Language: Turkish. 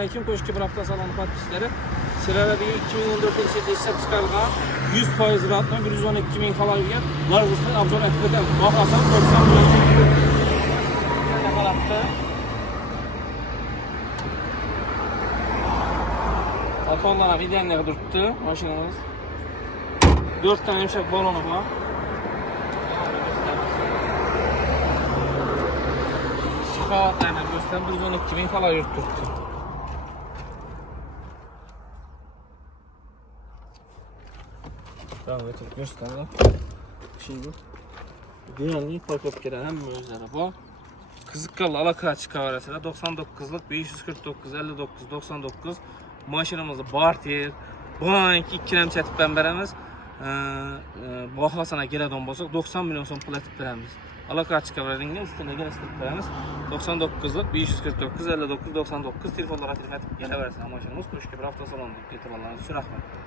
aleyküm. Koşki bir hafta salonu patpisleri. Sizlere bir 2014 yılında isep çıkarılan 100% rahatla 112 bin falan yiyen Largus'tan abzor etmeden bakarsan 90 milyon ne kalattı. Atonlara bir deneye durttu maşinamız. 4 tane yumuşak balonu var. Şifaatlarına gösteren 112 bin falan yurtturttu. Devam edip göstereyim. Şimdi dünyanın korkup gelen hem özleri bu. Kızıkkalı alaka çıkar arasında 99'lık 549 59 99 maşinamızda Bartier bank 2 kirem çatib beremiz. Bahasına gelen bolsak 90 milyon son pul etib beremiz. Alaka çıkarırınca üstüne gene istek beremiz. 99'lık 549 59 99 telefonlara xizmat geleversin maşinamız. Koşki bir hafta salonda. E'tiborlaringiz uchun rahmat.